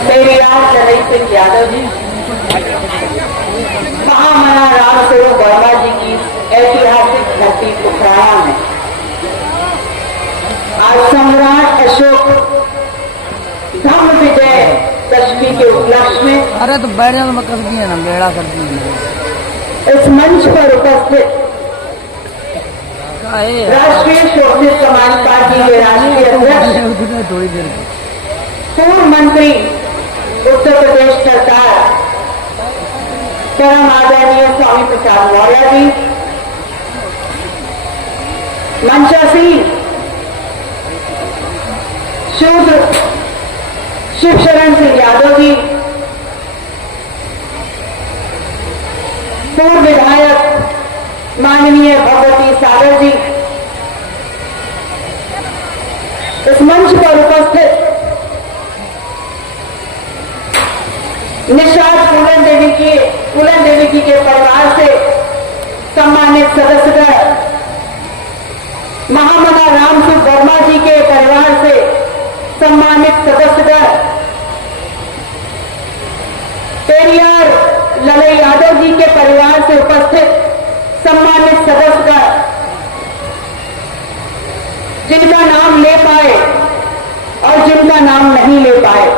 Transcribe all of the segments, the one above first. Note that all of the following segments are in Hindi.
पेरियार ललित सिंह यादव जी, महामना रामस्वरूप वर्मा जी की ऐतिहासिक धरती पोखराया में आज सम्राट अशोक धर्म विजय दशमी के उपलक्ष्य में अरे तो बैरियर में कर दिए ना, बेड़ा कर दिए। इस मंच पर उपस्थित राष्ट्रीय शोषित समाज पार्टी के राष्ट्रीय अध्यक्ष थोड़ी देर पूर्व मंत्री उत्तर प्रदेश सरकार परम आदरणीय स्वामी प्रसाद मौर्य जी, मंचासीन शूद्र शिवशरण सिंह यादव जी, पूर्व विधायक माननीय भगवती सागर जी, इस मंच पर उपस्थित निषाद फूलन देवी जी के परिवार से सम्मानित सदस्यगण, महामना रामस्वरूप वर्मा जी के परिवार से सम्मानित सदस्यगण, पेरियार ललित यादव जी के परिवार से उपस्थित सम्मानित सदस्यगण, जिनका नाम ले पाए और जिनका नाम नहीं ले पाए,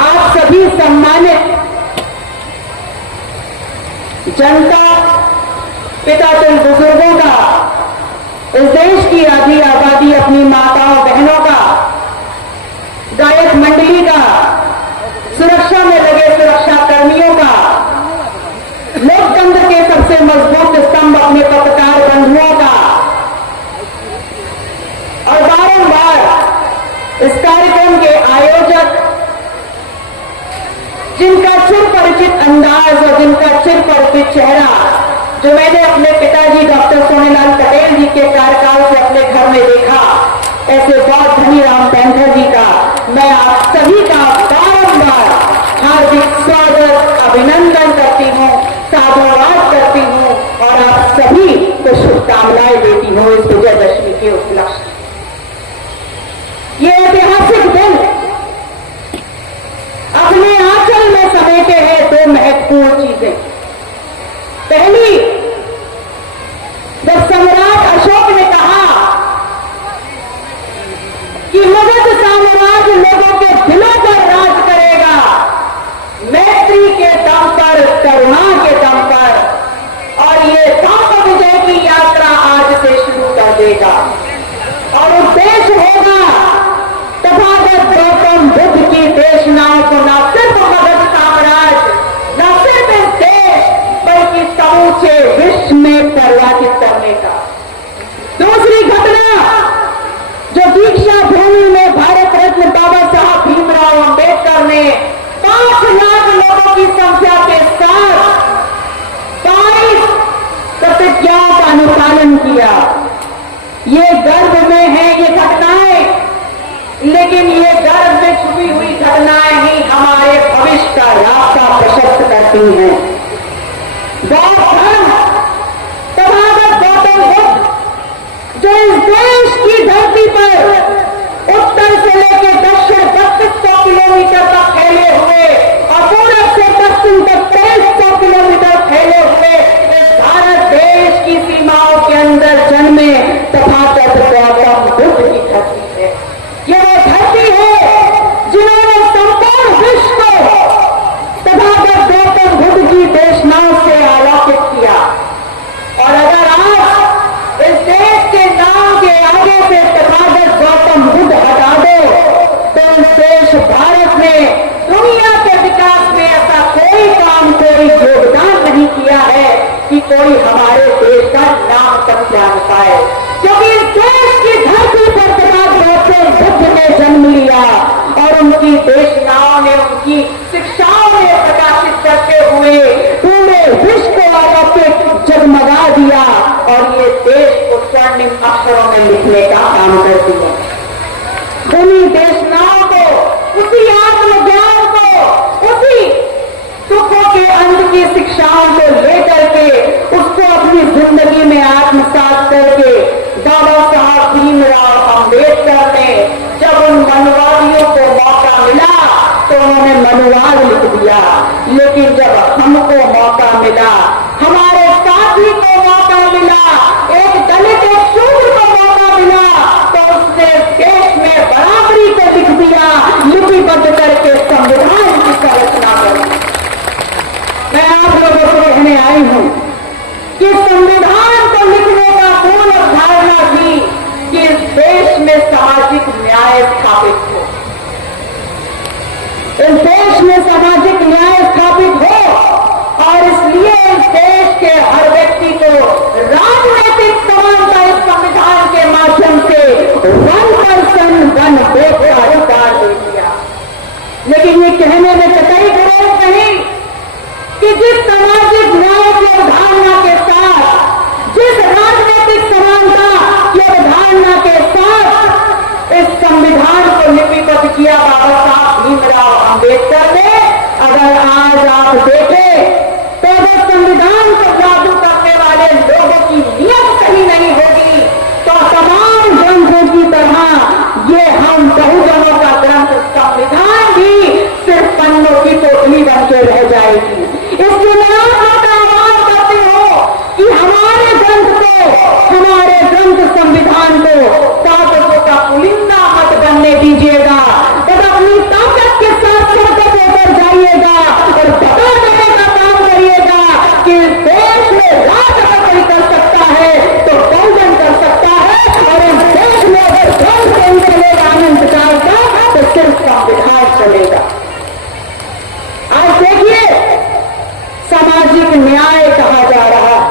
आप सभी सम्मानित जनता, पिता तुल बुजुर्गों का, इस देश की आधी आबादी अपनी माताओं बहनों का, गायक मंडली का, सुरक्षा में लगे सुरक्षा कर्मियों का, लोकतंत्र के सबसे मजबूत स्तंभ अपने पत्रकार बंधुओं का, और बारंबार इस कार्यक्रम के आयोजक, जिनका चिर परिचित अंदाज और जिनका चिर परिचित चेहरा जो मैंने अपने पिताजी डॉक्टर सोनेलाल पटेल जी के कार्यकाल से अपने घर में देखा, ऐसे बहुत धनी राम पैंथर जी का मैं आप सभी का बारंबार हार्दिक स्वागत, अभिनंदन करती हूँ, साधुवाद करती हूँ और आप सभी को शुभकामनाएं देती हूँ इस विजयदशमी के उपलक्ष्य। ये ऐतिहासिक दिन अपने आंचल में समेटे हैं दो महत्वपूर्ण चीजें। पहली, जब सम्राट अशोक ने कहा कि मगध साम्राज्य लोगों के दिलों पर राज करेगा, मैत्री के दम पर, करुणा के दम पर, और ये धर्म विजय की यात्रा आज से शुरू कर देगा और उद्देश्य होगा तथागत गौतम बुद्ध की देशनाओं को न सिर्फ मगध साम्राज्य, न सिर्फ इस देश बल्कि समूचे विश्व में परिवर्तित करने का। दूसरी घटना जो दीक्षा भूमि में भारत रत्न बाबा साहब भीमराव अंबेडकर ने 5 लाख लोगों की संख्या के साथ 22 प्रतिज्ञाओं का अनुपालन किया। ये गर्भ में है ये घटनाएं, लेकिन ये गर्भ में छुपी हुई घटनाएं ही हमारे भविष्य का रास्ता प्रशस्त करती हैं। बौद्ध धर्म, तथागत गौतम बुद्ध जो इस देश की धरती पर उत्तर से लेकर दक्षिण 3200 किलोमीटर तक फैले हुए और पूरब से पश्चिम तक 2300 किलोमीटर फैले हुए इस भारत देश की सीमाओं के अंदर जन्मे तथागत गौतम बुद्ध की धरती है। ये वो धरती है जिन्होंने संपूर्ण विश्व को तथागत गौतम बुद्ध की देशनाओं से आलोकित किया। और अगर आप इस देश के नाम के आगे से तथागत गौतम बुद्ध हटा दो तो इस देश भारत में दुनिया के विकास में ऐसा कोई काम, कोई योगदान नहीं किया है कि कोई हमारे देश का नाम तक जान पाए, क्योंकि इस देश की धरती पर तथागत गौतम बुद्ध ने जन्म लिया और उनकी देशनाओं ने, उनकी शिक्षाओं ने प्रकाशित करते हुए पूरे विश्व को आलोकित जगमगा दिया और ये देश को स्वर्णिम अक्षरों में लिखने का काम करती है। उन्हीं देशनाओं को, उसी आत्मज्ञान को, उसी सुखों के अंत की शिक्षाओं को लेकर के उसको अपनी जिंदगी में आत्मसात करके बाबा साहब भीमराव अंबेडकर ने जब उन मनवादियों को मनुवाद लिख दिया। लेकिन जब हमको मौका मिला, हमारे साथी को मौका मिला, एक दलित एक शूद्र को मौका मिला, तो उसने देश में बराबरी को लिख दिया, लिपिबद्ध करके संविधान की संरचना कर। मैं आप लोगों से कहने आई हूं कि संविधान को लिखने का मूल अवधारणा थी कि इस देश में सामाजिक न्याय स्थापित हो, इस देश में सामाजिक न्याय स्थापित हो, और इसलिए इस देश के हर व्यक्ति को राजनीतिक समानता इस संविधान के माध्यम से 1% 1 वोट का अधिकार दे दिया। लेकिन ये कहने में कतई गलत नहीं कि जिस सामाजिक न्याय की अवधारणा के साथ, जिस राजनीतिक समानता की अवधारणा के साथ इस संविधान को लिपिबद्ध किया बाबा साहब भीमराव अंबेडकर ने, अगर आज आप देखें तो अगर संविधान को लागू करने वाले लोगों की नीयत सही नहीं होगी तो तमाम ग्रंथों की तरह ये हम बहुजनों का ग्रंथ संविधान भी सिर्फ पन्नों की पोटली बन के रह जाएगी। इसलिए मैं आप का आह्वान करती हूं कि हमारे ग्रंथ संविधान को कागजों का पुलिंदा मत बनने दीजिएगा, बस अपनी ताकत के साथ सड़कों पर जाइएगा और बता देने का काम करिएगा कि इस देश में राज अगर कोई कर सकता है तो बहुजन कर सकता है, और इस देश में अगर ग्रंथ नहीं चलेगा अनंतकाल का तो सिर्फ संविधान चलेगा। आज देखिए सामाजिक न्याय कहा जा रहा है,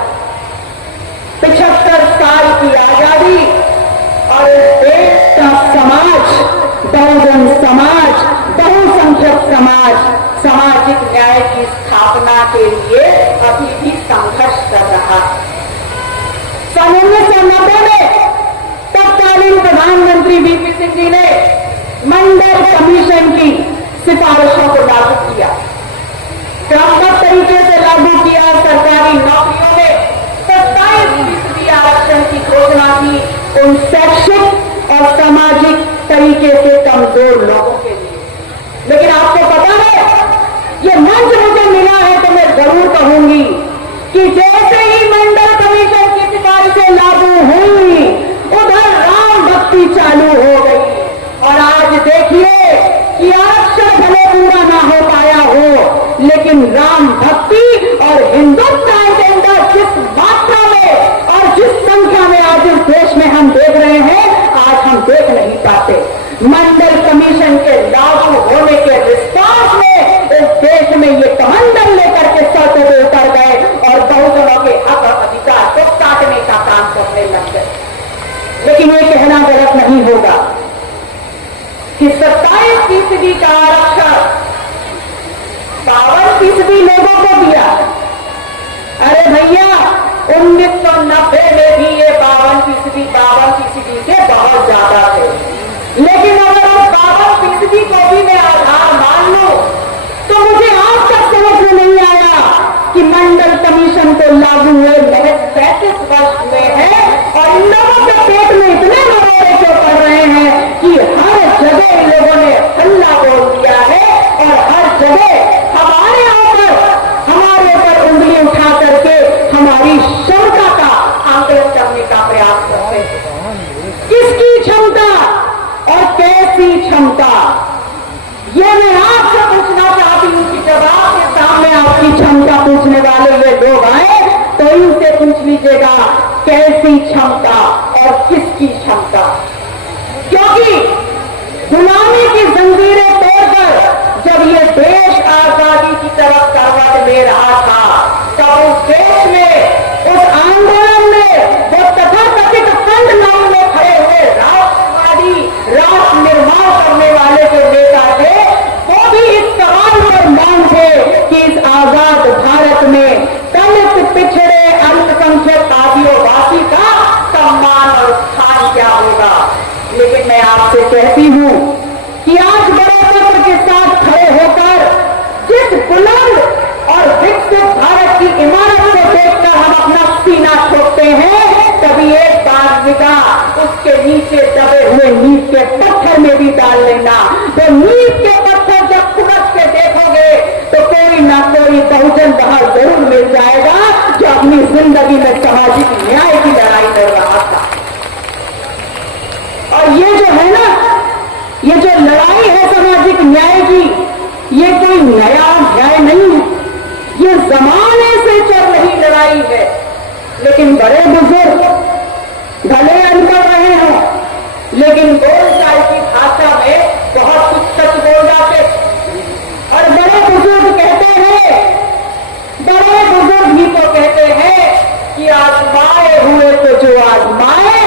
75 साल की आजादी और इस देश का समाज, बहुजन समाज, बहुसंख्यक समाज, सामाजिक न्याय की स्थापना के लिए अभी भी संघर्ष कर रहा है। सन 1990 में तत्कालीन प्रधानमंत्री वीपी सिंह जी ने मंडल कमीशन की सिफारिशों को लागू किया, क्रमबद्ध तरीके से लागू किया। सरकारी नौकरियों में 27% आरक्षण की घोषणा की उन शैक्षिक और सामाजिक तरीके से कमजोर लोगों के लिए। लेकिन आपको पता है, ये मंच मुझे मिला है तो मैं जरूर कहूंगी कि जैसे ही मंडल कमीशन की सिफारिशें लागू हुई उधर राम भक्ति चालू हो गई। और आज देखिए कि आरक्षण भले पूरा ना हो पाया हो, लेकिन राम भक्ति और हिंदुत्व एजेंडा जिस मात्रा में और जिस संख्या में आज इस देश में हम देख रहे हैं, आज हम देख नहीं पाते। मंडल कमीशन के लागू होने के रिस्पांस में इस देश में ये कमंडल लेकर के सड़कों पर उतर गए और बहुजनों के हक और अधिकार को काटने का काम करने लग गए। लेकिन ये कहना गलत नहीं होगा कि 27% का आरक्षण 52% लोगों को दिया। अरे भैया 1990 में भी ये 52% से बहुत ज्यादा थे। लेकिन अगर उस 52% को भी मैं आधार मान लूं तो मुझे आज तक समझ में नहीं आया कि मंडल कमीशन को लागू हुए महज 35 वर्ष हुए हैं और इन लोगों के पेट में इतने मरोड़े क्यों पड़ रहे हैं कि हर जगह इन लोगों ने हल्ला बोल दिया है और हर जगह हमारे ऊपर उंगली उठा करके हमारी क्षमता का आंकलन करने का प्रयास करते हैं। किसकी क्षमता और कैसी क्षमता, ये मैं आपसे पूछना चाहती हूं कि जब आपके सामने आपकी क्षमता पूछने वाले ये लोग आए तो इनसे पूछ लीजिएगा कैसी क्षमता और किसकी क्षमता। क्योंकि गुलामी की जंजीरें तोड़कर जब ये देश आजादी की तरफ करवट ले रहा था, तब उस देश में, उस आंदोलन में वो तथाकथित फ्रंट लाइन में खड़े हुए राष्ट्रवादी राष्ट्र निर्माण करने वाले जो नेता थे, वो भी इस सवाल पर मौन थे कि इस आजाद भारत में दलित, पिछड़े, अल्पसंख्यक आदिवासी का सम्मान और स्थान क्या होगा। लेकिन मैं आपसे कहती हूं कि आज बड़े के साथ खड़े होकर जिस बुलंद और विकसित भारत की इमारत को देखकर हम अपना सीना ठोकते हैं, कभी एक बार निगाह उसके नीचे दबे हुए नींव के पत्थर में भी डाल लेना। तो नींव के पत्थर जब खुरच के जिंदगी में सामाजिक न्याय की लड़ाई लड़ रहा था। और ये जो है ना, ये जो लड़ाई है सामाजिक न्याय की, ये कोई नया न्याय नहीं है, ये जमाने से चल रही लड़ाई है। लेकिन बड़े बुजुर्ग भले अनपढ़ रहे हों, लेकिन बोलचाल की भाषा में बहुत कुछ सच बोल जाते। और बड़े बुजुर्ग कहते हैं, बड़े बुजुर्ग ही तो कहते हैं कि आजमाए हुए तो जो आजमाए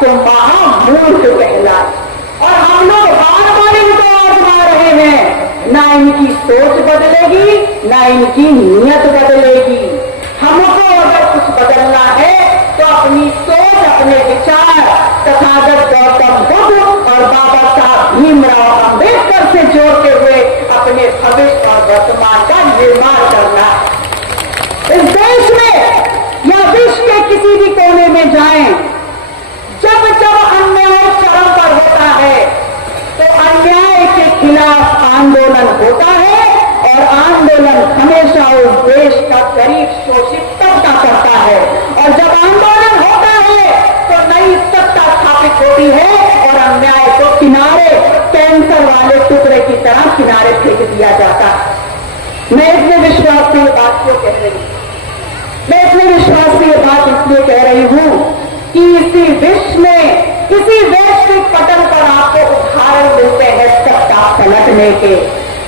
तो महामूर्ख कहलाए। और हम लोग बार बार इनको आजमा रहे हैं, ना इनकी सोच बदलेगी, ना इनकी नीयत बदलेगी। हमको अगर कुछ बदलना है तो अपनी सोच, अपने विचार तथागत गौतम बुद्ध और बाबा साहब भीमराव अंबेडकर से जोड़ते हुए अपने भविष्य और वर्तमान का निर्माण करना है। इस देश में या विश्व के किसी भी कोने में जाएं, जब जब अन्याय चरम पर होता है तो अन्याय के खिलाफ आंदोलन होता है। और आंदोलन हमेशा उस देश का गरीब शोषित तबका करता है। और जब आंदोलन होता है तो नई सत्ता स्थापित होती है और अन्याय को किनारे, कैंसर वाले टुकड़े की तरह किनारे फेंक दिया जाता है। मैं इतने विश्वास से ये बात क्यों कह रही हूं? मैं इतने विश्वास से ये बात इसलिए कह रही हूं कि इसी विश्व में, किसी वैश्विक पटल पर आपको उदाहरण मिलते हैं सत्ता पलटने के।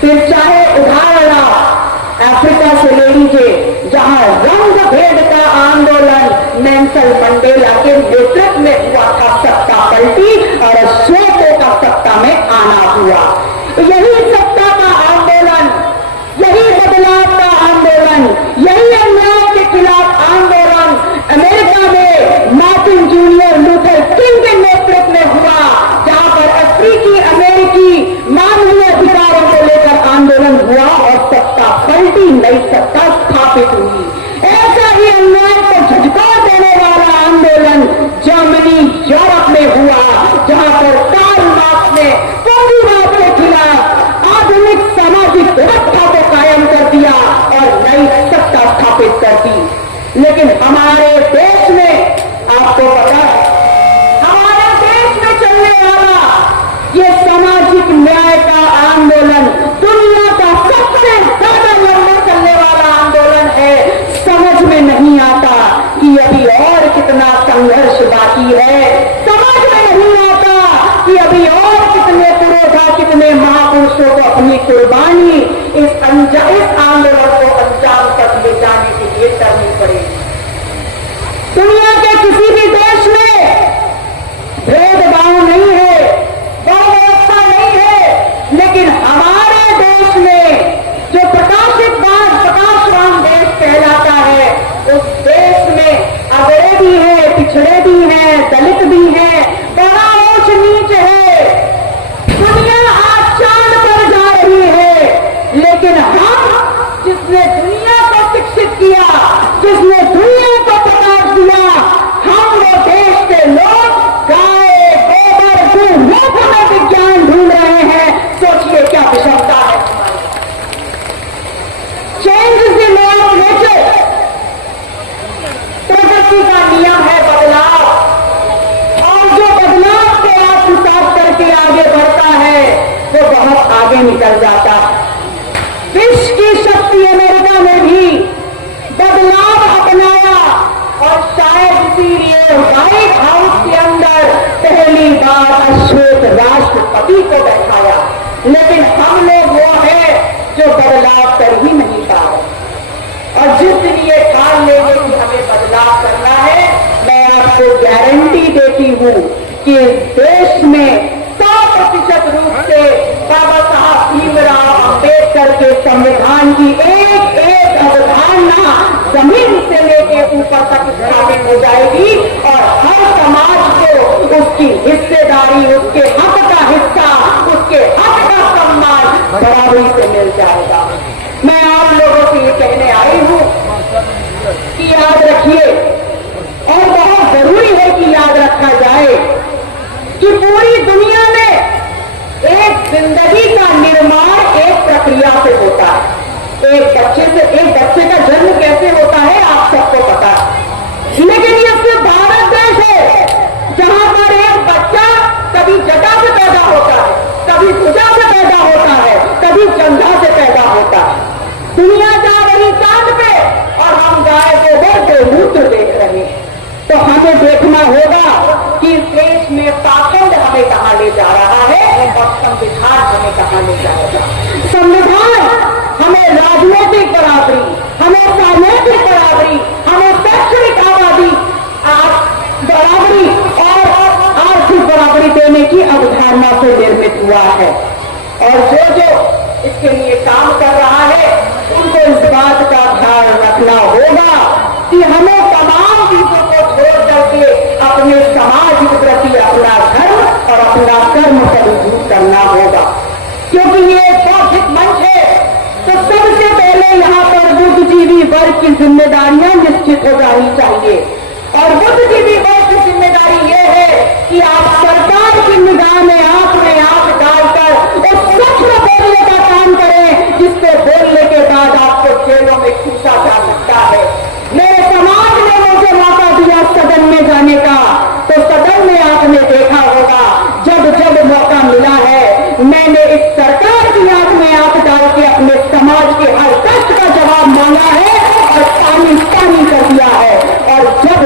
फिर चाहे उदाहरण आप अफ्रीका से ले लीजिए, जहां रंग भेद का आंदोलन नेल्सन मंडेला के नेतृत्व में हुआ था, सत्ता पलटी और श्वेतों का सत्ता में आना हुआ। यही सत्ता का आंदोलन, यही बदलाव का आंदोलन, यही अन्याय के खिलाफ आंदोलन अमेरिका में मार्टिन जूनियर लूथर किंग के नेतृत्व में हुआ, जहां पर अफ्रीकी अमेरिकी मानवीय अधिकारों को लेकर आंदोलन हुआ और सत्ता पलटी, नई सत्ता स्थापित हुई। ऐसा ही अन्याय को झटका देने वाला आंदोलन जर्मनी, यूरोप में हुआ, जहां पर कार्ल मार्क्स ने पूंजीवाद के खिलाफ आधुनिक सामाजिक व्यवस्था को कायम कर दिया और नई सत्ता स्थापित कर दी। लेकिन हमारे देश में, आपको पता है, हमारे देश में चलने वाला ये सामाजिक न्याय का आंदोलन दुनिया का सबसे ज्यादा लंबा चलने वाला आंदोलन है। समझ में नहीं आता कि अभी और कितना संघर्ष बाकी है। समझ में नहीं आता कि अभी और कितने पुरोधा, कितने महापुरुषों को अपनी कुर्बानी इस आंदोलन को अंजाम तक ले जाने के लिए करनी पड़ेगी। दुनिया के किसी भी देश में भेदभाव नहीं है, व्यवस्था नहीं है, लेकिन हमारे देश में जो प्रकाशवान देश कहलाता है, उस देश में अगड़े भी हैं, पिछड़े भी हैं, दलित भी हैं, बड़ा ऊंच नीच है। दुनिया आज चांद पर जा रही है, लेकिन हम, जिसने दुनिया को शिक्षित किया, जिसने दुनिया को प्रकाश दिया, हम वो देश के लोग गाय, गोबर, दूध में विज्ञान ढूंढ रहे हैं। सोचिए क्या विषमता है। Change is the law of nature. प्रकृति का नियम है बदलाव, और जो बदलाव को आत्मसात करके आगे बढ़ता है वो बहुत आगे निकल जाता है। विश्व की शक्ति अमेरिका ने भी बदलाव अपनाया और शायद इसीलिए व्हाइट हाउस के अंदर पहली बार श्वेत राष्ट्रपति को बैठाया। लेकिन हम लोग वो है जो बदलाव कर ही नहीं पा रहे। और जिस दिन ये ठान लेंगे कि हमें बदलाव करना है, मैं आपको गारंटी देती हूं कि देश में 100% रूप से बाबा साहब भीमराव अंबेडकर के संविधान की एक एक अवधारणा जमीन से लेके ऊपर तक स्थापित हो जाएगी और हर समाज को उसकी हिस्सेदारी, उसके हक का हिस्सा, उसके हक का सम्मान बराबरी से मिल जाएगा। मैं आप लोगों से ये कहने आई हूं कि याद रखिए, और बहुत जरूरी है कि याद रखा जाए कि पूरी दुनिया में एक जिंदगी का निर्माण एक प्रक्रिया से होता है। एक बच्चे का जन्म कैसे होता है आप सबको पता है। पानी गंगा से पैदा होता है। दुनिया जा रही चांद पे और हम गाय गोबर गोमूत्र देख रहे हैं। तो हमें देखना होगा कि इस देश में पाखंड हमें कहां ले जा रहा है और संविधान हमें कहां ले जाएगा। संविधान हमें राजनीतिक बराबरी, हमें सामाजिक बराबरी, हमें शैक्षणिक आबादी बराबरी और आर्थिक बराबरी देने की अवधारणा से निर्मित हुआ है। और जो इसके लिए काम कर रहा है उनको इस बात का ध्यान रखना होगा कि हमें तमाम चीजों को छोड़ करके अपने समाज के प्रति अपना धर्म और अपना कर्म परिशुद्ध करना होगा। क्योंकि ये एक बौद्धिक मंच है, तो सबसे पहले यहाँ पर बुद्धिजीवी वर्ग की जिम्मेदारियां निश्चित हो जानी चाहिए। और बुद्धिजीवी वर्ग की जिम्मेदारी ये है कि आप सरकार की निगाह में आंख डालकर उस सच में बोलने का काम करें जिससे बोलने के बाद आपको जेलों में ठूसा जा सकता है। मेरे समाज ने मुझे मौका दिया सदन में जाने का, तो सदन में आपने देखा होगा जब जब मौका मिला है मैंने इस सरकार की आंख में आंख डाल के अपने समाज के हर कष्ट का जवाब मांगा है और पानी पानी कर दिया है। और जब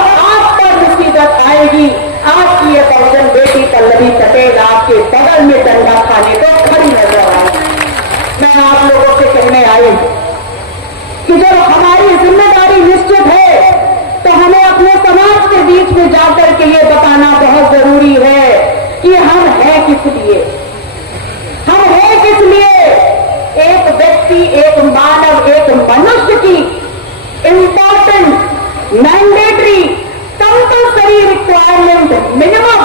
आप पर मुसीबत आएगी, आपकी ये बहुजन बेटी पल्लवी पटेल आपके बगल में डंडा खाने को खड़ी नजर आएगी। मैं आप लोगों से कहने आई कि जब हमारी जिम्मेदारी निश्चित है तो हमें अपने समाज के बीच में जाकर के ये बताना बहुत जरूरी है कि हम हैं किस लिए। हम हैं किस लिए? एक व्यक्ति, एक मानव, एक मनुष्य की important, mandatory, compulsory requirement minimum,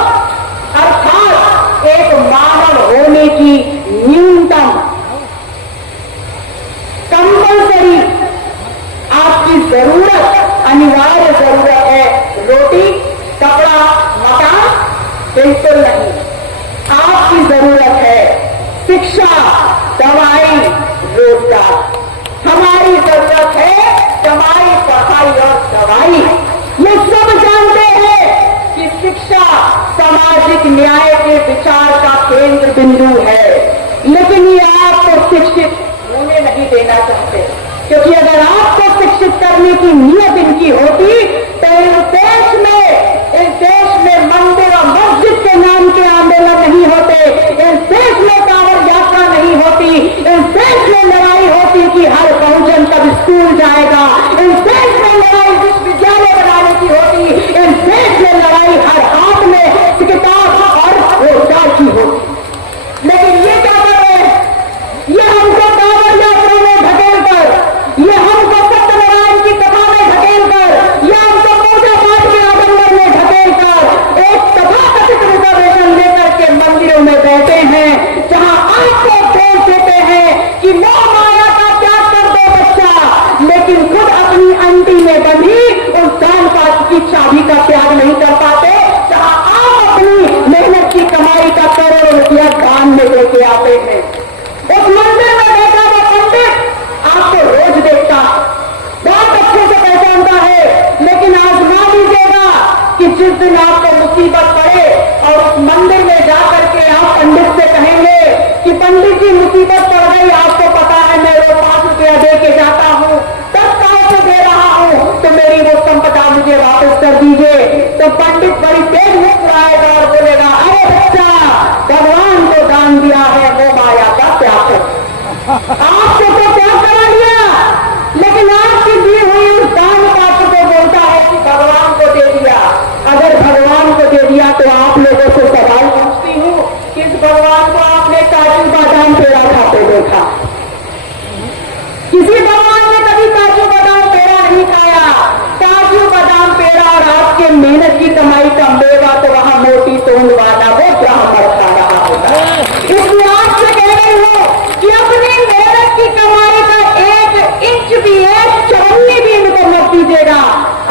अर्थात एक मानव होने की न्यूनतम कंपल्सरी आपकी जरूरत, अनिवार्य जरूरत है रोटी, कपड़ा, मकान? बिल्कुल नहीं। आपकी जरूरत है शिक्षा, दवाई, रोजगार। हमारी जरूरत है कमाई, पढ़ाई और दवाई। ये सब जानते हैं कि शिक्षा सामाजिक न्याय के विचार का केंद्र बिंदु है, लेकिन ये आपको शिक्षित होने नहीं देना चाहते। क्योंकि अगर आपको शिक्षित करने की नीयत इनकी होती तो इस देश में मंदिर और मस्जिद के नाम के आंदोलन नहीं होते, इस देश में कांवड़ यात्रा नहीं होती, इस देश में लड़ाई होती कि हर बहुजन कब स्कूल जाएगा, इस देश में लड़ाई विश्वविद्यालय बनाने की होती, इस देश में लड़ाई हर हाथ में किताब और रोजगार की होती। लेकिन ये क्या कर रहे हैं? ये हमको कांवड़ यात्रा में ढकेल कर, ये हमको सत्यनारायण की कथा में ढकेल कर, ये हमको पूजा पाठ के आडंबर में ढकेल कर एक तथाकथित रिजर्वेशन लेकर के मंदिरों में बैठे हैं, जहां आपको उपदेश देते हैं कि मोह माया का त्याग कर दो बच्चा, लेकिन खुद अपनी अंटी में बंधी उस दान पाठ की चाबी का त्याग नहीं कर पाते, जहां आप अपनी मेहनत की कमाई का करोड़ों रुपया दान में लेके आते हैं। उस मंदिर में बैठा हुआ पंडित आपको रोज देखता, बहुत अच्छे से पहचानता है, लेकिन आजमा लीजिएगा कि जिस दिन आपको मुसीबत पड़े और उस मंदिर में जाकर के आप पंडित से कहेंगे कि पंडित जी मुसीबत पड़ गई, आपको पता है मैं रोज 5 रुपया दे के जाता हूँ, 10 साल से दे रहा हूँ, तो मेरी वो संपदा मुझे वापस कर दीजिए, तो पंडित बड़ी तेज मुस्कुराएगा और बोलेगा, अरे बच्चा, भगवान को दान दिया है, वो माया का त्याग कर। आपसे तो त्याग करा लिया, लेकिन आपकी दी हुई उस दान पात्र को बोलता है कि भगवान को दे दिया। अगर भगवान को दे दिया तो आप लोगों से सवाल पूछती हूँ, किस भगवान को आपने काजू बादाम पेड़ा खाते देखा? किसी भगवान ने कभी काजू बादाम पेड़ा नहीं खाया। काजू बादाम पेड़ा और आपके मेहनत की कमाई का मेवा तो वहां मोटी तोंद वाला वो ब्राह्मण खा रहा होगा। इसलिए आपसे कह रही हूं कि अपनी मेहनत की कमाई का 1 इंच भी, 1 चवन्नी भी इनको मत दीजिएगा।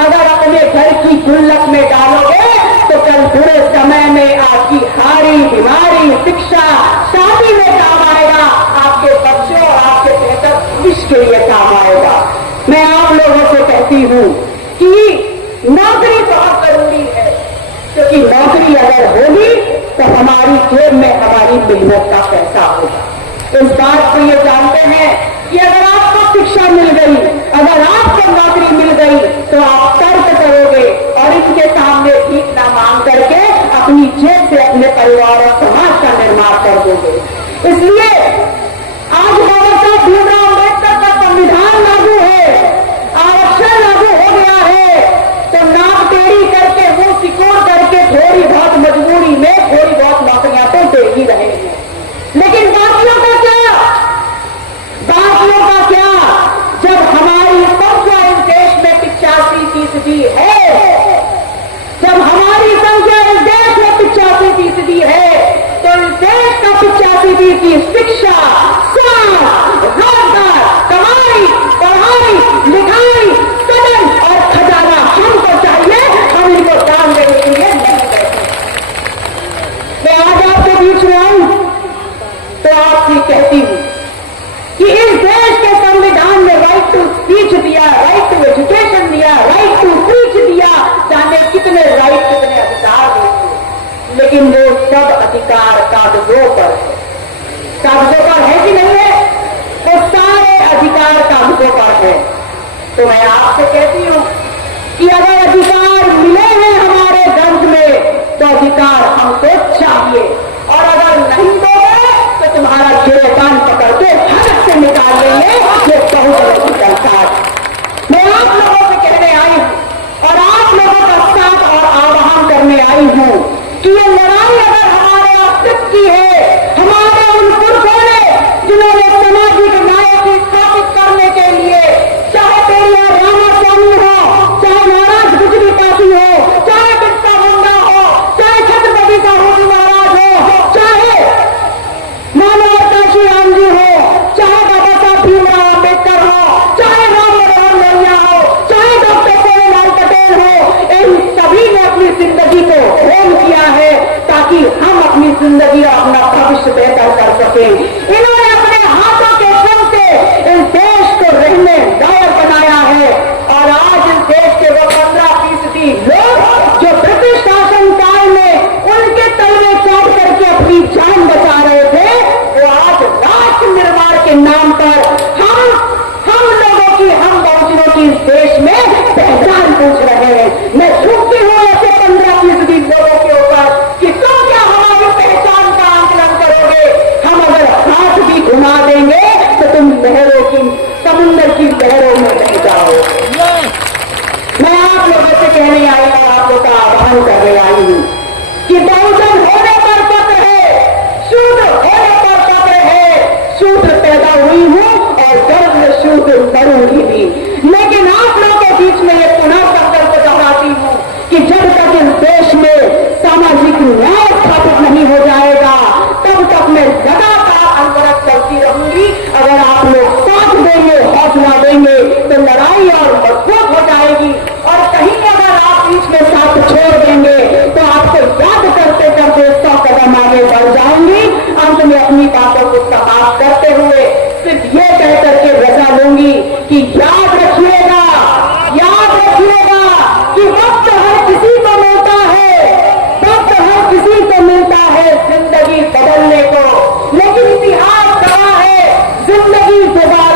अगर अपने घर की गुल्लक में डालोगे तो कल बुरे समय में आपकी हारी, बीमारी, शिक्षा, शादी में काम आएगा, आपके बच्चों और आपके बेहतर भविष्य के लिए काम आएगा। मैं आप लोगों से कहती हूँ कि नौकरी बहुत जरूरी है, क्योंकि नौकरी अगर होगी तो हमारी जेब में हमारी मेहनत का पैसा होगा। इस बात को ये जानते हैं कि अगर आपको शिक्षा मिल गई, अगर आपको नौकरी मिल गई, तो आप तर्क करोगे और इनके सामने भीख ना मांग करके अपनी जेब से अपने परिवार और समाज का निर्माण कर दोगे। इसलिए आज बाबा साहब भीमराव अम्बेडकर का संविधान लागू है, आरक्षण लागू हो गया है, तो नाक टेढ़ी करके मुंह सिकोड़ करके थोड़ी बहुत मजबूरी में थोड़ी बहुत नौकरियां तो दे ही रहे हैं, लेकिन बाकियों का क्या? बाकियों का क्या? जब हमारी संख्या इस देश में 85% है, जब हमारी संख्या इस देश में 85% है, तो इस देश का 85% शिक्षा, स्वास्थ्य, रोजगार, कमाई, पढ़ाई, लिखाई, सदन और खजाना हमको चाहिए। हम इनको दान देने के लिए नहीं बैठे। मैं आज आपके बीच में आऊं तो आपसे कहती हूं कि इस देश के संविधान ने राइट टू स्पीच दिया, राइट टू एजुकेशन दिया, राइट टू प्रीच दिया, जाने कितने राइट, कितने अधिकार दिए, लेकिन वो सब अधिकार कागजों पर है। कागजों पर है कि नहीं है? वो सारे अधिकार कागजों पर है। तो मैं आपसे कहती हूं कि अगर अधिकार मिले हैं हमारे ग्रंथ में, तो अधिकार हमको चाहिए, और अगर नहीं दोगे तो तुम्हारा गिरफ्तार पकड़ के हद से निकाल लेंगे। ये बहुत बड़ी संस्कार। मैं आप लोगों से कहने आई हूं और आप लोगों का साथ और आह्वान करने आई हूं कि ये लड़ाई अगर हमारे अस्तित्व की है, हमारे उन पुरुषों ने जिन्होंने सामाजिक न्याय की स्थापित करने के लिए, चाहे पेरियार रामास्वामी हो, चाहे महाराज गुजरी पासी हो, चाहे बिरसा मुंडा हो, चाहे छत्रपति साहू जी महाराज हो, चाहे मानव काशी राम जी हो, चाहे बाबा साहब भीमराव अम्बेडकर हो, चाहे राम मनोहर लोहिया हो, चाहे डॉक्टर सोनेलाल पटेल हो, इन सभी ने अपनी जिंदगी को होम किया है ताकि हम अपनी जिंदगी और अपना भविष्य बेहतर कर सकें। इन्होंने अपने हाथों के श्रम से इस देश को रहने लायक बनाया है, और आज इस देश के वो 15% लोग जो ब्रिटिश शासन काल में उनके तलवे चाट करके अपनी जान बचा रहे थे, वो आज राष्ट्र निर्माण के नाम पर हम लोगों की, हम बहुजनों की इस देश में पहचान पूछ रहे हैं। मैं झुकती हूं ऐसे 15% लोगों के ऊपर कि तुम क्या हमारी पहचान का आंकलन करोगे? हम अगर हाथ भी घुमा देंगे तो तुम लहरों की, समुद्र की लहरों में बह जाओ। मैं आप लोगों से कहने आई हूं, आप लोगों का आह्वान करने आई हूं कि बहुजन होने पर फक्र है, शूद्र होने पर फक्र है। शूद्र पैदा हुई हूं और गर्व में शूद्र करूंगी भी, लेकिन आप लोगों के बीच में ये पुनः संकल्प दोहराती हूं कि जब तक इस देश में सामाजिक न्याय स्थापित नहीं हो जाएगा, तब तक मैं लगातार अनवरत चलती रहूंगी। अगर आप लोग साथ देंगे, हौसला देंगे, तो लड़ाई और मजबूत हो जाएगी, और कहीं अगर आप बीच में साथ छोड़ देंगे तो आपको याद करते करते 100 कदम आगे बढ़ जाएंगी। अंत में अपनी बातों को समाप्त करते हुए सिर्फ ये कह करके रजा लूंगी कि याद रखिएगा कि वक्त हर किसी को मिलता है, वक्त हर किसी को मिलता है जिंदगी बदलने को, लेकिन इतिहास गवाह है जिंदगी दोबारा